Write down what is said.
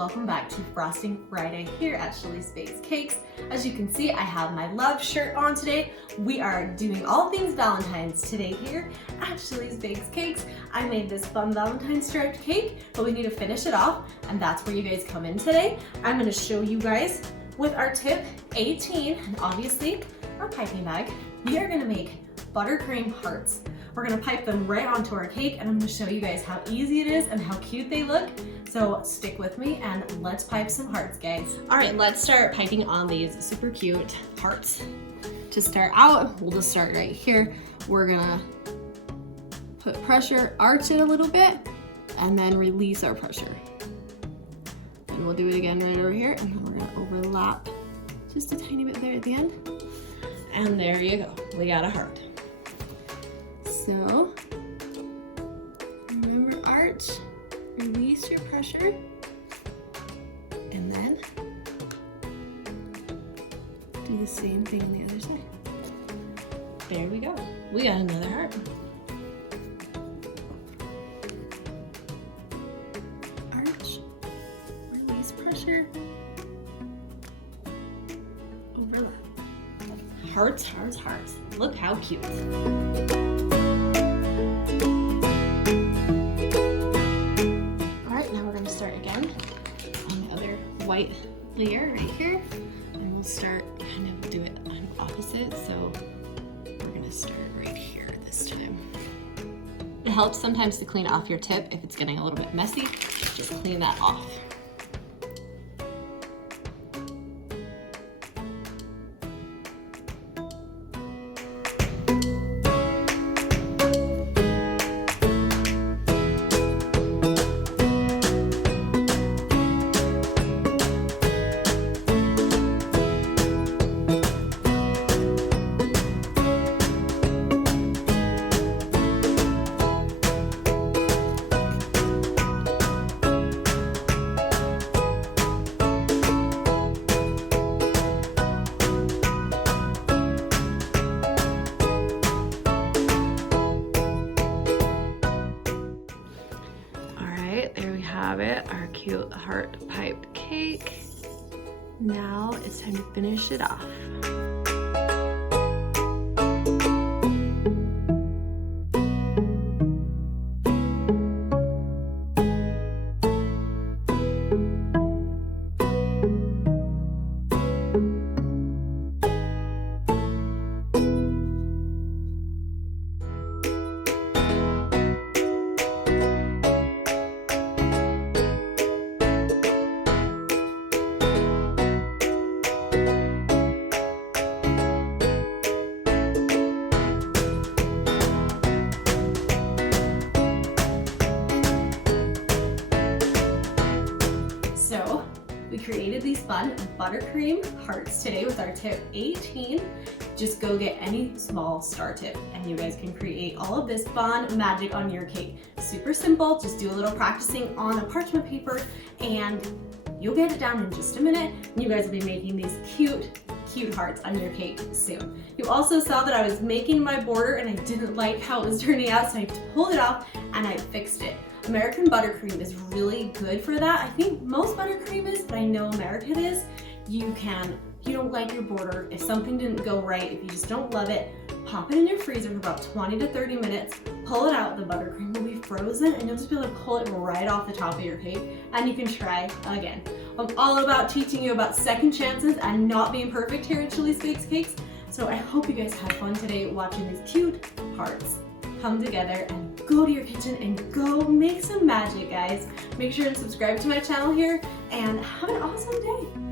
welcome back to Frosting Friday here at CHALEESE Bakes Cakes. As you can see, I have my love shirt on today. We are doing all things Valentine's today here at CHALEESE Bakes Cakes. I made this fun Valentine's striped cake, but we need to finish it off, and that's where you guys come in today. I'm going to show you guys with our tip 18, and obviously our piping bag, we are going to make buttercream hearts. We're gonna pipe them right onto our cake, and I'm gonna show you guys how easy it is and how cute they look. So stick with me and let's pipe some hearts, guys. All right, let's start piping on these super cute hearts. To start out, we'll just start right here. We're gonna put pressure, arch it a little bit, and then release our pressure. And we'll do it again right over here, and then we're gonna overlap just a tiny bit there at the end. And there you go, we got a heart. So, remember, arch, release your pressure, and then do the same thing on the other side. There we go. We got another heart. Arch, release pressure, overlap. Hearts, hearts, hearts. Look how cute. White layer right here, and we'll start kind of do it on opposite. So we're gonna start right here this time. It helps sometimes to clean off your tip if it's getting a little bit messy. Just clean that off. There we have it, our cute heart piped cake. Now it's time to finish it off. So we created these fun buttercream hearts today with our tip 18. Just go get any small star tip and you guys can create all of this fun magic on your cake. Super simple, just do a little practicing on a parchment paper and you'll get it down in just a minute. And you guys will be making these cute hearts on your cake soon. You also saw that I was making my border and I didn't like how it was turning out, so I pulled it off and I fixed it. American buttercream is really good for that. I think most buttercream is, but I know American is. You don't like your border, if something didn't go right, if you just don't love it, pop it in your freezer for about 20 to 30 minutes, pull it out, the buttercream will be frozen, and you'll just be able to pull it right off the top of your cake, and you can try again. I'm all about teaching you about second chances and not being perfect here at CHALEESE Bakes Cakes, so I hope you guys had fun today watching these cute hearts come together, and go to your kitchen and go make some magic, guys. Make sure to subscribe to my channel here, and have an awesome day.